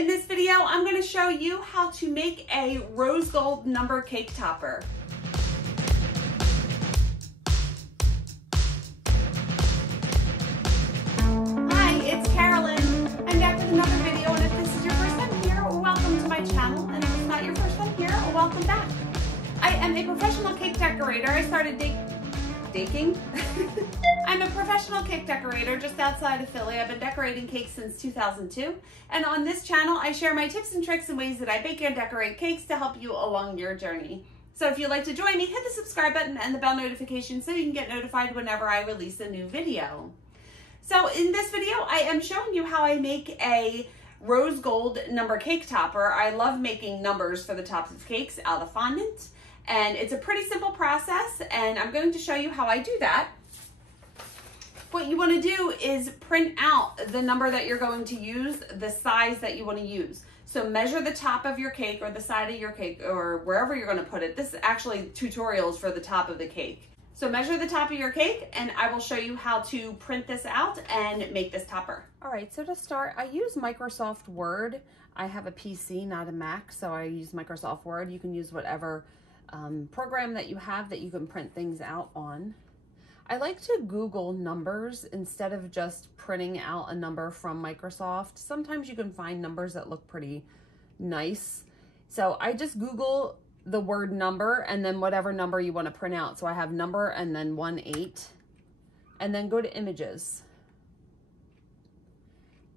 In this video, I'm going to show you how to make a rose gold number cake topper. Hi, it's Karolyn. I'm back with another video, and if this is your first time here, welcome to my channel, and if it's not your first time here, welcome back. I am a professional cake decorator. I started baking. I'm a professional cake decorator just outside of Philly. I've been decorating cakes since 2002. And on this channel, I share my tips and tricks and ways that I bake and decorate cakes to help you along your journey. So if you'd like to join me, hit the subscribe button and the bell notification so you can get notified whenever I release a new video. So in this video, I am showing you how I make a rose gold number cake topper. I love making numbers for the tops of cakes out of fondant. And it's a pretty simple process, and I'm going to show you how I do that. What you want to do is print out the number that you're going to use, the size that you want to use. So measure the top of your cake or the side of your cake or wherever you're going to put it. This is actually tutorials for the top of the cake. So measure the top of your cake, and I will show you how to print this out and make this topper. All right, so to start, I use Microsoft Word. I have a PC, not a Mac, so I use Microsoft Word. You can use whatever program that you have that you can print things out on. I like to Google numbers instead of just printing out a number from Microsoft. Sometimes you can find numbers that look pretty nice. So I just Google the word number and then whatever number you want to print out. So I have number and then 18, and then go to images.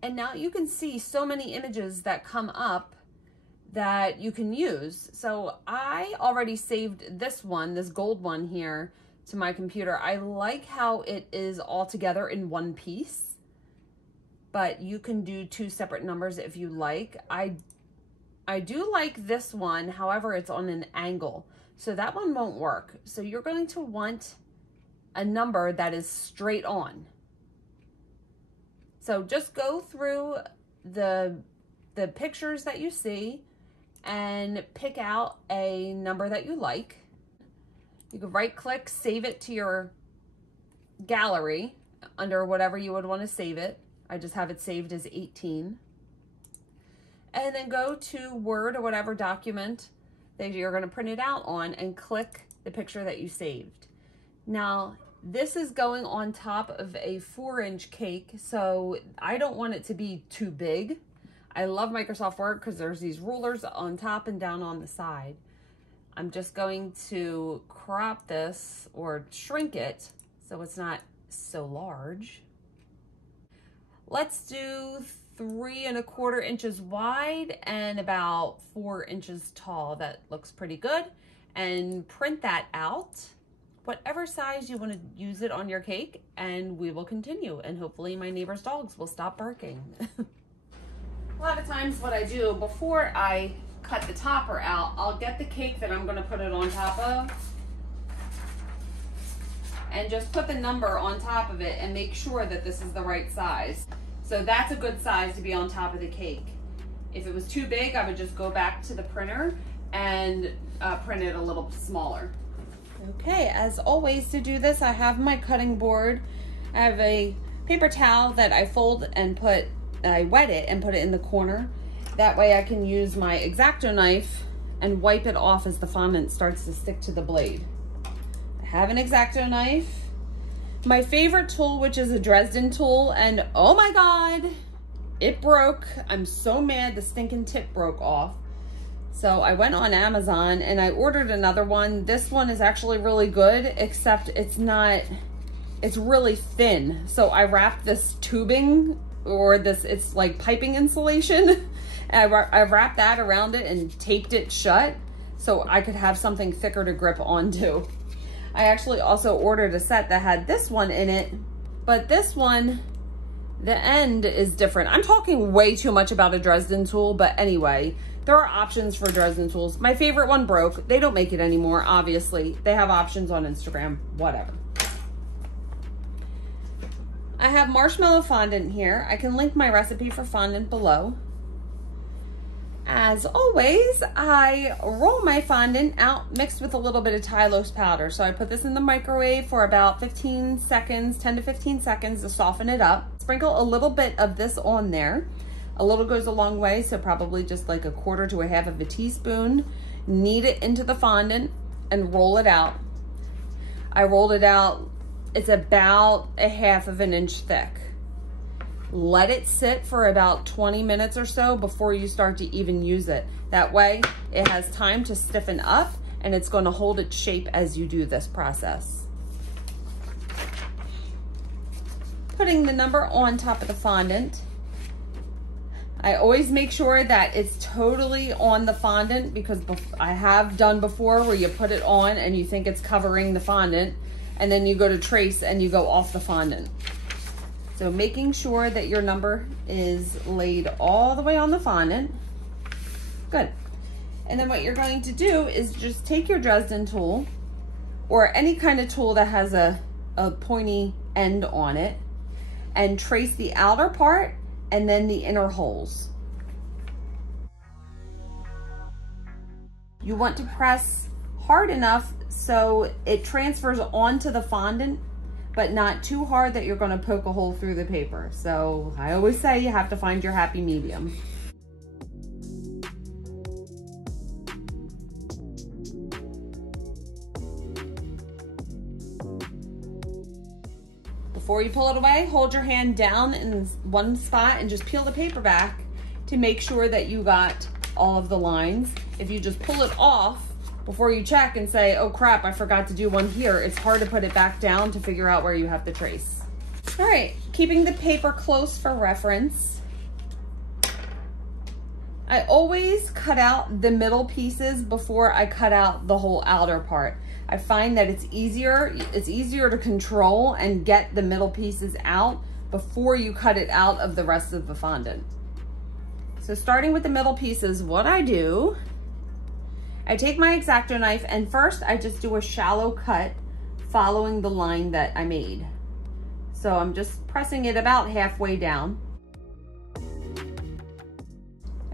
And now you can see so many images that come up that you can use. So I already saved this one, this gold one here, to my computer. I like how it is all together in one piece, but you can do two separate numbers if you like. I do like this one, however, it's on an angle, so that one won't work. So you're going to want a number that is straight on. So just go through the pictures that you see and pick out a number that you like. You can right click, save it to your gallery under whatever you would want to save it. I just have it saved as 18. And then go to Word or whatever document that you're going to print it out on and click the picture that you saved. Now, this is going on top of a 4-inch cake, so I don't want it to be too big. I love Microsoft Word because there's these rulers on top and down on the side. I'm just going to crop this or shrink it so it's not so large. Let's do 3 1/4 inches wide and about 4 inches tall. That looks pretty good. And print that out, whatever size you want to use it on your cake, and we will continue. And hopefully my neighbor's dogs will stop barking. A lot of times what I do before I cut the topper out, I'll get the cake that I'm going to put it on top of and just put the number on top of it and make sure that this is the right size. So that's a good size to be on top of the cake. If it was too big, I would just go back to the printer and print it a little smaller. Okay, as always, to do this, I have my cutting board. I have a paper towel that I fold and I wet it and put it in the corner. That way I can use my Xoxo knife and wipe it off as the fondant starts to stick to the blade. I have an Xoxo knife. My favorite tool, which is a Dresden tool, and oh my God, it broke. I'm so mad the stinking tip broke off. So I went on Amazon and I ordered another one. This one is actually really good, except it's really thin. So I wrapped this tubing, or it's like piping insulation. And I wrapped that around it and taped it shut so I could have something thicker to grip onto. I actually also ordered a set that had this one in it, but this one, the end is different. I'm talking way too much about a Dresden tool, but anyway, there are options for Dresden tools. My favorite one broke. They don't make it anymore, obviously. They have options on Instagram, whatever. I have marshmallow fondant here. I can link my recipe for fondant below. As always, I roll my fondant out mixed with a little bit of Tylose powder. So I put this in the microwave for about 15 seconds, 10 to 15 seconds to soften it up. Sprinkle a little bit of this on there. A little goes a long way, so probably just like 1/4 to 1/2 of a teaspoon. Knead it into the fondant and roll it out. I rolled it out, it's about 1/2 of an inch thick. Let it sit for about 20 minutes or so before you start to even use it. That way it has time to stiffen up and it's going to hold its shape as you do this process. Putting the number on top of the fondant. I always make sure that it's totally on the fondant, because I have done before where you put it on and you think it's covering the fondant and then you go to trace and you go off the fondant. So making sure that your number is laid all the way on the fondant. Good. And then what you're going to do is just take your Dresden tool or any kind of tool that has a pointy end on it and trace the outer part and then the inner holes. You want to press hard enough so it transfers onto the fondant, but not too hard that you're going to poke a hole through the paper. So I always say you have to find your happy medium. Before you pull it away, hold your hand down in one spot and just peel the paper back to make sure that you got all of the lines. If you just pull it off before you check and say, oh crap, I forgot to do one here, it's hard to put it back down to figure out where you have to trace. All right, keeping the paper close for reference. I always cut out the middle pieces before I cut out the whole outer part. I find that it's easier to control and get the middle pieces out before you cut it out of the rest of the fondant. So starting with the middle pieces, what I do, I take my X-Acto knife and first I just do a shallow cut following the line that I made. So I'm just pressing it about halfway down.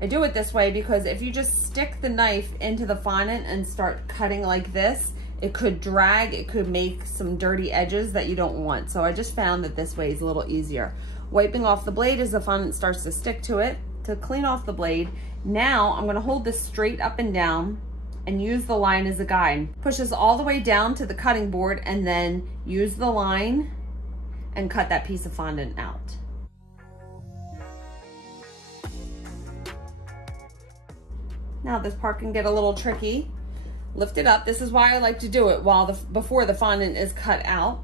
I do it this way because if you just stick the knife into the fondant and start cutting like this, it could drag, it could make some dirty edges that you don't want. So I just found that this way is a little easier. Wiping off the blade as the fondant starts to stick to it to clean off the blade. Now I'm gonna hold this straight up and down and use the line as a guide. Push this all the way down to the cutting board and then use the line and cut that piece of fondant out. Now this part can get a little tricky. Lift it up. This is why I like to do it before the fondant is cut out.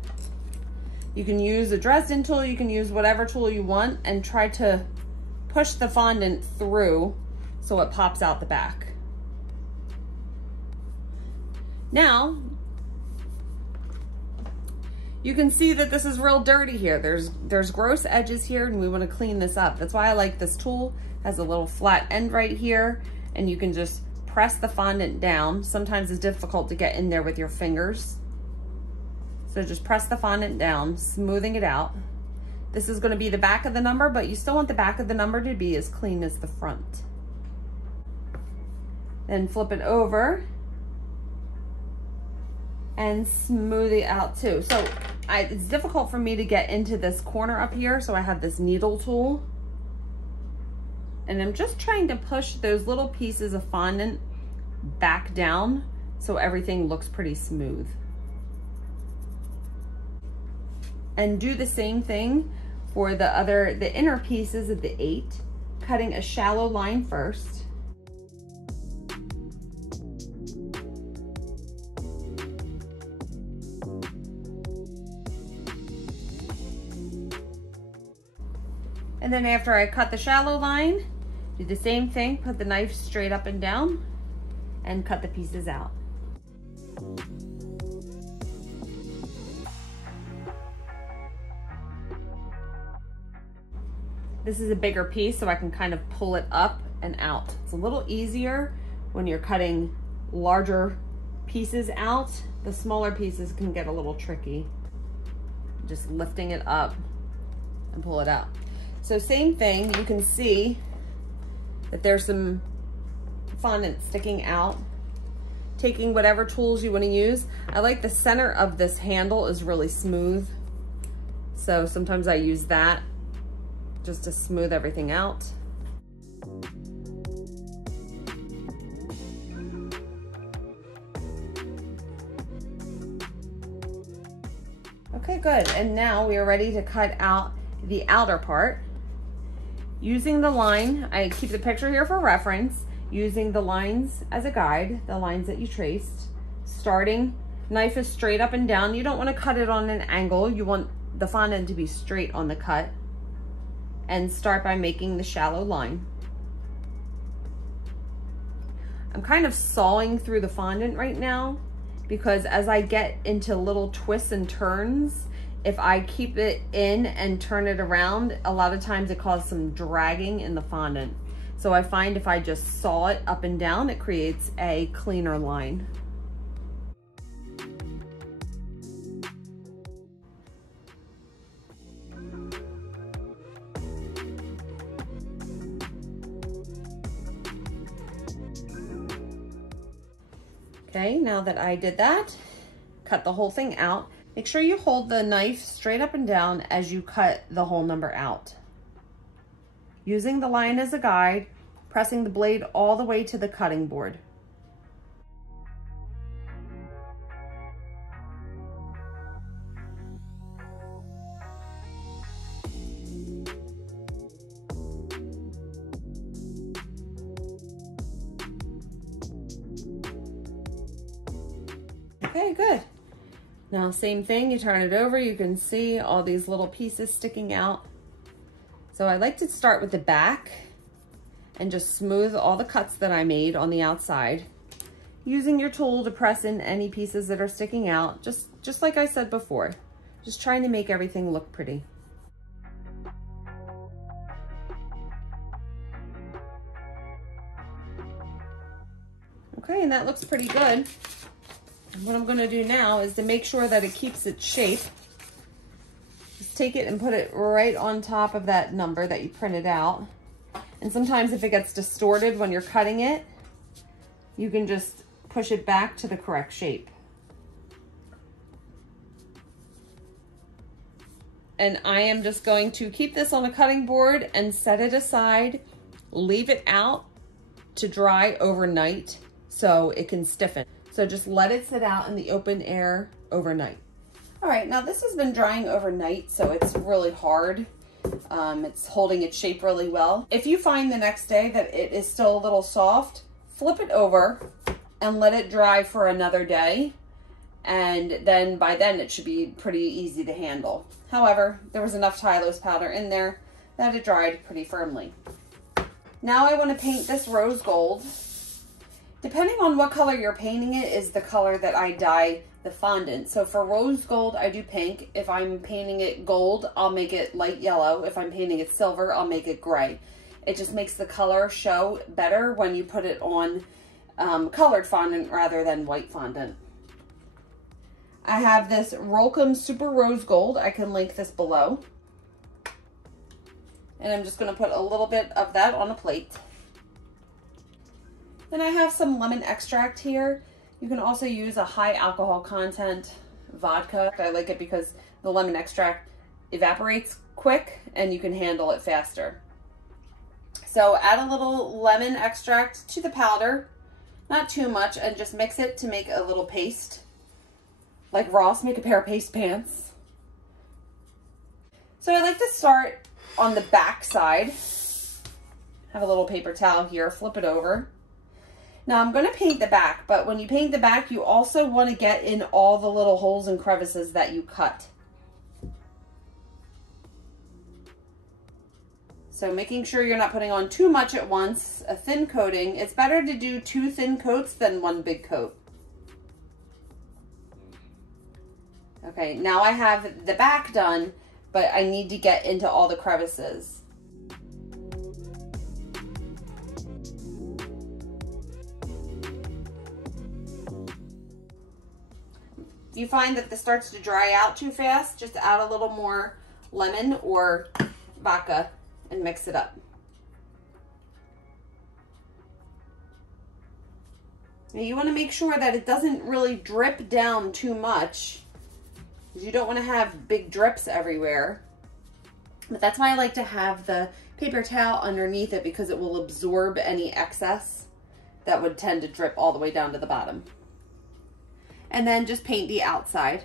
You can use a Dresden tool, you can use whatever tool you want and try to push the fondant through so it pops out the back. Now, you can see that this is real dirty here. There's gross edges here and we want to clean this up. That's why I like this tool. It has a little flat end right here and you can just press the fondant down. Sometimes it's difficult to get in there with your fingers. So just press the fondant down, smoothing it out. This is going to be the back of the number, but you still want the back of the number to be as clean as the front. Then flip it over and smooth it out too. So it's difficult for me to get into this corner up here, so I have this needle tool. And I'm just trying to push those little pieces of fondant back down so everything looks pretty smooth. And do the same thing for the inner pieces of the 8, cutting a shallow line first. And then after I cut the shallow line, do the same thing, put the knife straight up and down and cut the pieces out. This is a bigger piece, so I can kind of pull it up and out. It's a little easier when you're cutting larger pieces out. The smaller pieces can get a little tricky. Just lifting it up and pull it out. So same thing, you can see that there's some fondant sticking out. Taking whatever tools you want to use. I like the center of this handle is really smooth. So sometimes I use that just to smooth everything out. Okay, good. And now we are ready to cut out the outer part. Using the line, I keep the picture here for reference, using the lines as a guide, the lines that you traced. Starting, knife is straight up and down. You don't want to cut it on an angle. You want the fondant to be straight on the cut. And start by making the shallow line. I'm kind of sawing through the fondant right now because as I get into little twists and turns, if I keep it in and turn it around, a lot of times it causes some dragging in the fondant. So I find if I just saw it up and down, it creates a cleaner line. Okay, now that I did that, cut the whole thing out. Make sure you hold the knife straight up and down as you cut the whole number out. Using the line as a guide, pressing the blade all the way to the cutting board. Okay, good. Now same thing, you turn it over, you can see all these little pieces sticking out. So I like to start with the back and just smooth all the cuts that I made on the outside. Using your tool to press in any pieces that are sticking out, just like I said before. Just trying to make everything look pretty. Okay, and that looks pretty good. What I'm going to do now is to make sure that it keeps its shape. Just take it and put it right on top of that number that you printed out. And sometimes if it gets distorted when you're cutting it, you can just push it back to the correct shape. And I am just going to keep this on a cutting board and set it aside, leave it out to dry overnight so it can stiffen. So just let it sit out in the open air overnight. All right, now this has been drying overnight, so it's really hard. It's holding its shape really well. If you find the next day that it is still a little soft, flip it over and let it dry for another day. And then by then it should be pretty easy to handle. However, there was enough Tylose powder in there that it dried pretty firmly. Now I want to paint this rose gold. Depending on what color you're painting it is the color that I dye the fondant. So for rose gold, I do pink. If I'm painting it gold, I'll make it light yellow. If I'm painting it silver, I'll make it gray. It just makes the color show better when you put it on colored fondant rather than white fondant. I have this Rolcom Super Rose Gold. I can link this below. And I'm just going to put a little bit of that on a plate. Then I have some lemon extract here. You can also use a high alcohol content vodka. I like it because the lemon extract evaporates quick and you can handle it faster. So add a little lemon extract to the powder, not too much, and just mix it to make a little paste. Like Ross, make a pair of paste pants. So I like to start on the back side. Have a little paper towel here, flip it over. Now I'm going to paint the back, but when you paint the back, you also want to get in all the little holes and crevices that you cut. So making sure you're not putting on too much at once, a thin coating. It's better to do 2 thin coats than 1 big coat. Okay, now I have the back done, but I need to get into all the crevices. If you find that this starts to dry out too fast, just add a little more lemon or vodka and mix it up. Now you want to make sure that it doesn't really drip down too much, because you don't want to have big drips everywhere. But that's why I like to have the paper towel underneath it, because it will absorb any excess that would tend to drip all the way down to the bottom. And then just paint the outside.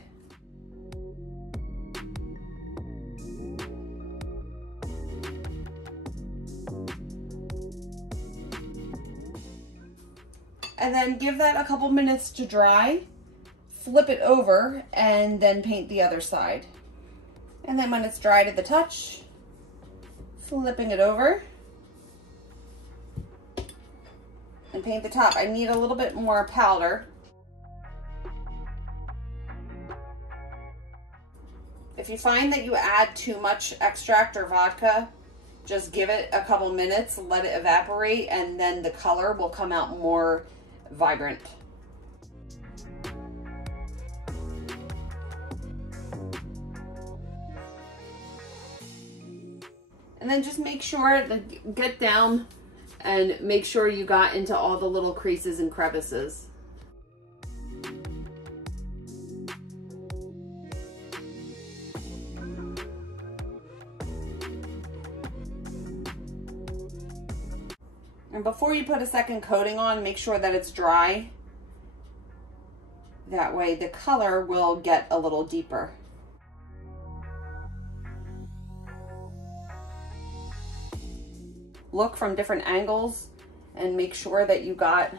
And then give that a couple minutes to dry. Flip it over and then paint the other side. And then when it's dry to the touch, flipping it over and paint the top. I need a little bit more powder. If you find that you add too much extract or vodka, just give it a couple minutes, let it evaporate, and then the color will come out more vibrant. And then just make sure to get down and make sure you got into all the little creases and crevices. And before you put a second coating on, make sure that it's dry. That way the color will get a little deeper. Look from different angles and make sure that you got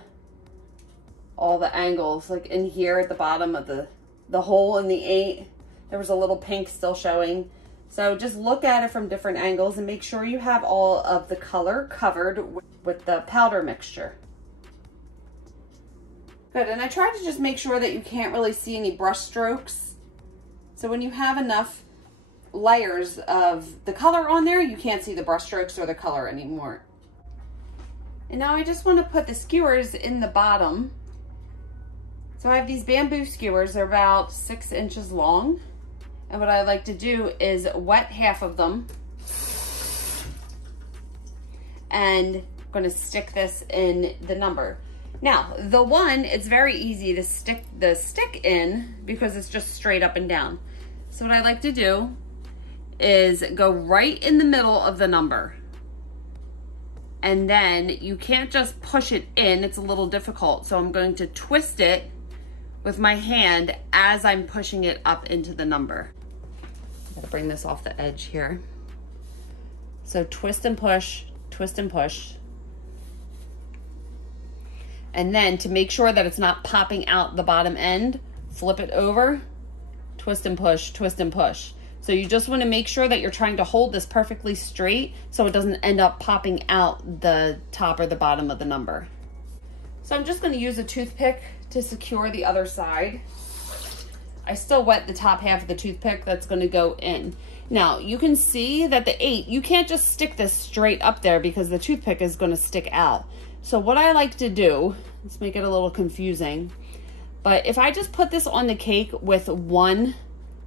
all the angles. Like in here at the bottom of the hole in the 8, there was a little pink still showing. So just look at it from different angles and make sure you have all of the color covered with the powder mixture. Good, and I tried to just make sure that you can't really see any brush strokes. So when you have enough layers of the color on there, you can't see the brush strokes or the color anymore. And now I just want to put the skewers in the bottom. So I have these bamboo skewers, they're about 6 inches long. And what I like to do is wet half of them. And I'm going to stick this in the number. Now, the one, it's very easy to stick the stick in because it's just straight up and down. So what I like to do is go right in the middle of the number. And then you can't just push it in, it's a little difficult. So I'm going to twist it with my hand as I'm pushing it up into the number. I'm gonna bring this off the edge here. So twist and push, twist and push. And then to make sure that it's not popping out the bottom end, flip it over, twist and push, twist and push. So you just want to make sure that you're trying to hold this perfectly straight so it doesn't end up popping out the top or the bottom of the number. So I'm just going to use a toothpick to secure the other side. I still wet the top half of the toothpick that's going to go in. Now you can see that the 8, you can't just stick this straight up there because the toothpick is going to stick out. So what I like to do, let's make it a little confusing, but if I just put this on the cake with one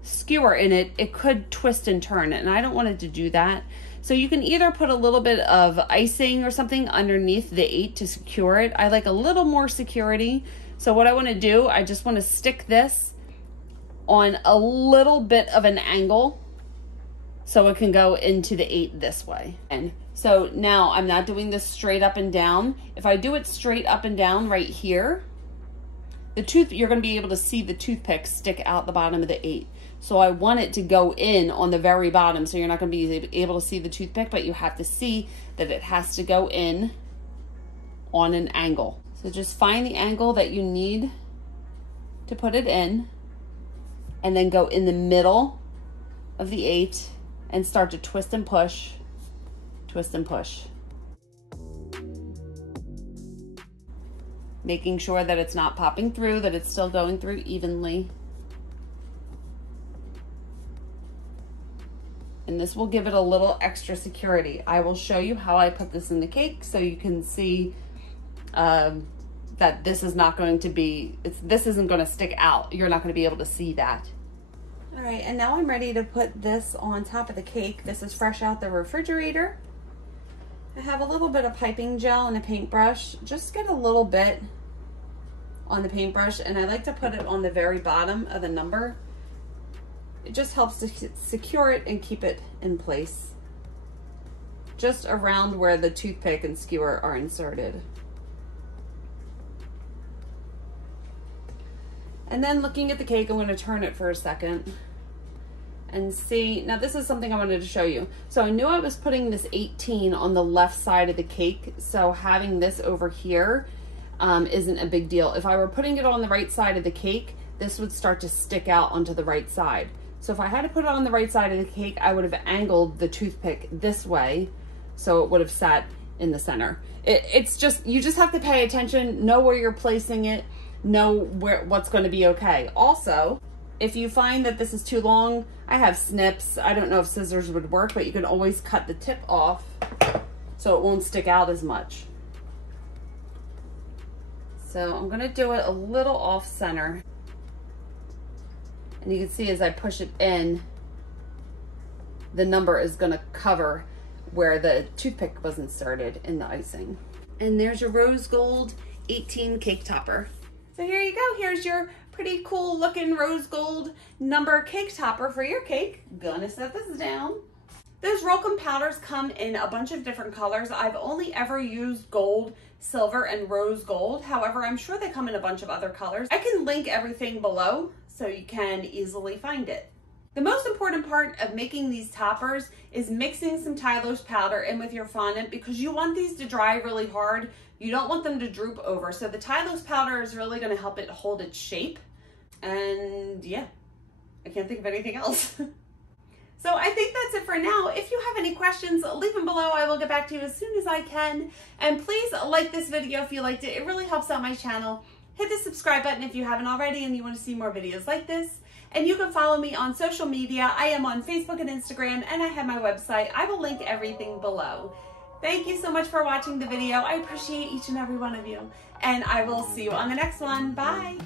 skewer in it, it could twist and turn, and I don't want it to do that. So you can either put a little bit of icing or something underneath the 8 to secure it. I like a little more security. So what I want to do, I just want to stick this on a little bit of an angle so it can go into the 8 this way. And so now I'm not doing this straight up and down. If I do it straight up and down right here, you're going to be able to see the toothpick stick out the bottom of the 8. So I want it to go in on the very bottom, so you're not going to be able to see the toothpick, but you have to see that it has to go in on an angle. So just find the angle that you need to put it in, and then go in the middle of the 8 and start to twist and push, twist and push. Making sure that it's not popping through, that it's still going through evenly. And this will give it a little extra security. I will show you how I put this in the cake so you can see that this is not going to be, this isn't going to stick out. You're not going to be able to see that. All right, and now I'm ready to put this on top of the cake. This is fresh out the refrigerator. I have a little bit of piping gel and a paintbrush. Just get a little bit on the paintbrush, and I like to put it on the very bottom of the number. It just helps to secure it and keep it in place, just around where the toothpick and skewer are inserted. And then looking at the cake, I'm going to turn it for a second and see. Now this is something I wanted to show you. So I knew I was putting this 18 on the left side of the cake, so having this over here, isn't a big deal. If I were putting it on the right side of the cake, this would start to stick out onto the right side. So if I had to put it on the right side of the cake, I would have angled the toothpick this way so it would have sat in the center. It's just, you just have to pay attention, know where you're placing it, know what's going to be okay. Also, if you find that this is too long, I have snips. I don't know if scissors would work, but you can always cut the tip off so it won't stick out as much. So I'm going to do it a little off center. And you can see as I push it in, the number is going to cover where the toothpick was inserted in the icing. And there's your rose gold 18 cake topper. So here you go. Here's your pretty cool looking rose gold number cake topper for your cake. Gonna set this down. Those Rolcom powders come in a bunch of different colors. I've only ever used gold, silver, and rose gold. However, I'm sure they come in a bunch of other colors. I can link everything below so you can easily find it. The most important part of making these toppers is mixing some Tylose powder in with your fondant, because you want these to dry really hard. You don't want them to droop over. So the Tylose powder is really going to help it hold its shape. And yeah, I can't think of anything else. So I think that's it for now. If you have any questions, leave them below. I will get back to you as soon as I can. And please like this video if you liked it. It really helps out my channel. Hit the subscribe button if you haven't already and you want to see more videos like this. And you can follow me on social media. I am on Facebook and Instagram, and I have my website. I will link everything below. Thank you so much for watching the video. I appreciate each and every one of you. And I will see you on the next one. Bye.